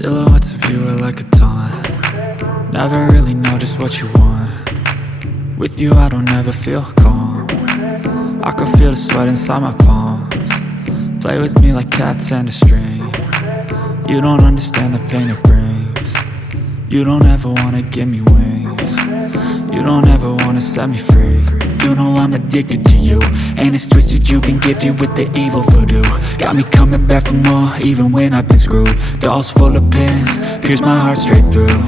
Silhouettes of you are like a taunt. Never really know just what you want. With you I don't ever feel calm. I can feel the sweat inside my palms. Play with me like cats and a string. You don't understand the pain it brings. You don't ever wanna give me wings. You don't ever wanna set me free. You know I'm addicted to you, and it's twisted, you've been gifted with the evil voodoo. Got me coming back for more, even when I've been screwed. Dolls full of pins, pierce my heart straight through.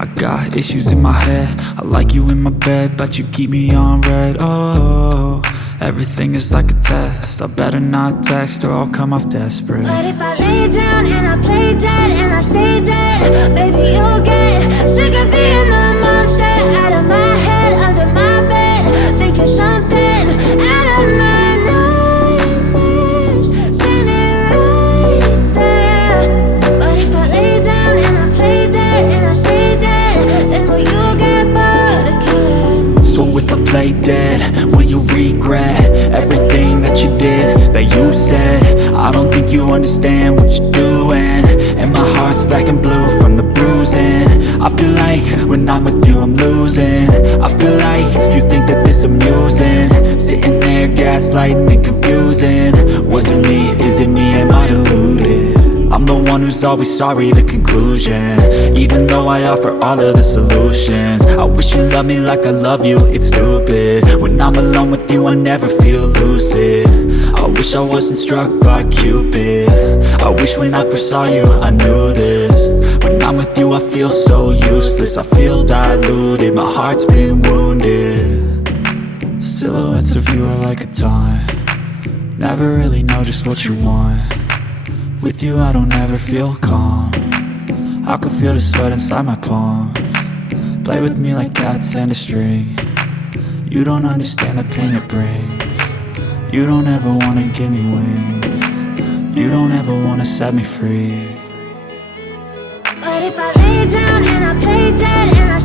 I got issues in my head, I like you in my bed, but you keep me on red. Oh, everything is like a test, I better not text or I'll come off desperate. But if I lay down and I play dead and I stay dead, baby you'll get sick of being the monster out of my head, under my bed, thinking something out of my nightmares, standing right there. But if I lay down and I play dead and I stay dead, then will you get bored of killing? So if I play dead, will you regret everything that you did, that you said? I don't think you understand what you're doing, and my heart's black and blue from the bruising. I feel like when I'm with you I'm losing. I feel like you think that this amusing, sitting there gaslighting and confusing. Was it me? Is it me? Am I deluded? I'm the one who's always sorry, the conclusion, even though I offer all of the solutions. I wish you loved me like I love you, it's stupid. When I'm alone with you I never feel lucid. I wish I wasn't struck by Cupid. I wish when I first saw you I knew this. When I'm with you I feel so useless, I feel diluted, my heart's been wounded. Silhouettes of you are like a taunt. Never really know just what you want. With you I don't ever feel calm. I can feel the sweat inside my palms. Play with me like cats and a string. You don't understand the pain it brings. You don't ever wanna give me wings. You don't ever wanna set me free. But if I lay down and I play dead and I